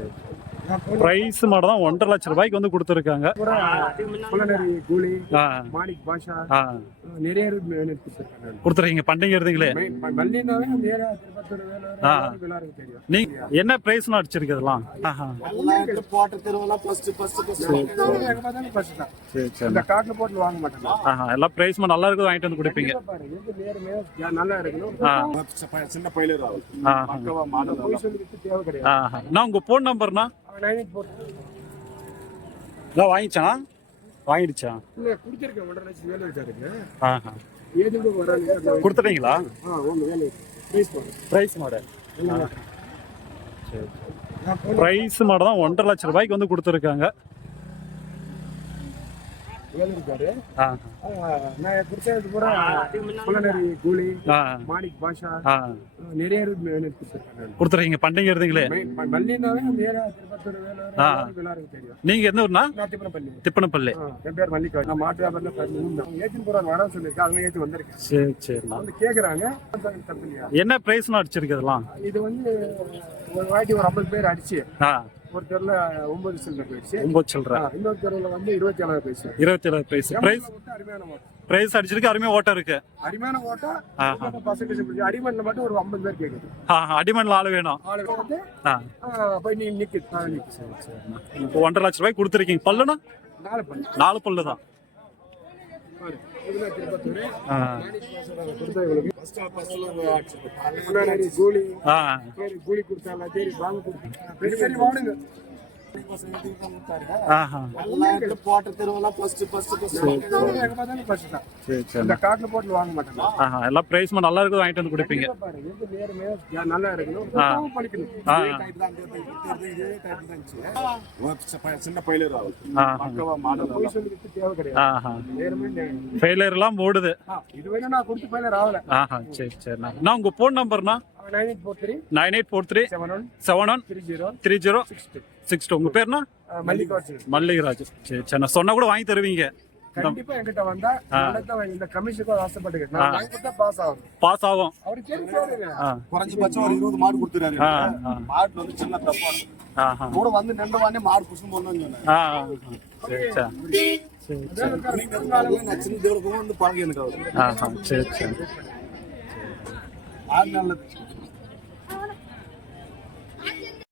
হচ্ছে ப்ரைஸ் மட்டும் தான் ஒன்றரை லட்சம் ரூபாய்க்கு வந்து கொடுத்துருக்காங்க. நிறைய கொடுத்துருக்காங்க. பண்டிகை இருந்தீங்களே? நீங்க என்ன பிரைஸ்னு அடிச்சிருக்கு இதெல்லாம் ஆஹா போட்ட தெருவெல்லாம் ஃபர்ஸ்ட் ஃபர்ஸ்ட் எங்க பார்த்தாலும் ஃபர்ஸ்ட் தான். சரி சரி. இந்த காட்டுல போட்டு வாங்க மாட்டாங்க. ஆஹா எல்லாம் பிரைஸ் நல்லா இருக்குது வாங்கிட்டு வந்து கொடுப்பீங்க. நான் உங்க ஃபோன் நம்பர்னா நைன் இதான் வாங்கிச்சானா வாங்கிடுச்சா? இல்ல குடிச்சிருக்கேன். ஒன்றரை லட்சம் வேலை வச்சாருங்க. ஆஹா வராங்க கொடுத்துட்டீங்களா? ஆ ஒன்று வேலை ப்ரைஸ் போடுறேன் ப்ரைஸ் மாடல் ப்ரைஸ் மட்டும் தான் ஒன்றரை லட்சம் ரூபாய்க்கு வந்து கொடுத்துருக்காங்க. வேலை இருக்காரு. ஆ. ஆ, நான் குடிச்சது குலநரி கூலி ஆ. மாணிக் பாஷா ஆ. நிறைய கொடுத்துருக்காங்க பண்டிகை இருந்தீங்களே? நீங்க எந்த ஊர்னா? திப்பனப்பள்ளி. மாட்டு சரி தப்பு இல்லையா என்ன பிரைஸ்னு அடிச்சிருக்கு இதெல்லாம்? இது வந்து ஒரு வாட்டி ஒரு ஐம்பது பேர் அடிச்சு ஒரு தெருல ஒன்பது சில்லர் போயிடுச்சு. ஒம்பது சில்லற. ஆ, இன்னொரு தெருவில் வந்து இருபத்தி ஏழாயிரம் போயிடுச்சு. இருபத்தி ஏழு பிரைஸ் பிரைஸ் அருமையான ஓட்டம் பிரைஸ் அடிச்சிருக்கு அருமையா ஓட்டம் இருக்கு. அருமையான ஓட்டம். பர்சன்டேஜ் மட்டும் ஒரு ஐம்பது பேர் கேட்குது ஆ அடிமண்ணில் ஆள் வேணும். போய் நீ நிக்கு இப்போ ஒன்றரை லட்சம் ரூபாய்க்கு கொடுத்துருக்கீங்க. பல்லுனா நாலு பல்லு. தான். கூலி. ஆ. சரி கூலி கொடுத்தால சரி வாங்க கொடுத்தா. பெரிய பெரிய எல்லாம் பிரைஸ் நல்லா இருக்குது வாங்கிட்டு வந்து கொடுப்பீங்க. நல்லா சின்ன நேர்மை. ஃபெயிலியர்லாம் ஓடுது. இது வேணும் நான் கொடுத்து பயில ராவல ஆஹா சரி சரிண்ணா நான் உங்கள் phone நம்பர்னா nine eight four three nine eight four three seven one seven one three zero three zero six two six two உங்கள் பேர்னா மல்லிகாட்சி மல்லிகராஜ் சரி சரி நான் சொன்னா கூட வாங்கி தருவீங்க கண்டிப்பா என்கிட்ட வந்தா நல்லதா இந்த கமிஷனுக்கு கொடுத்தா பாஸ் ஆகும் பாஸ் ஆகும் குறைஞ்சபட்சம் ஒரு இருபது மாடு கொடுத்துறாரு மாட்டுல வந்து சின்ன தப்பா கூட வந்து நின்று மாடு புசும் சொன்னேன் ஆ சரி சரி சரி ஆறு நல்லது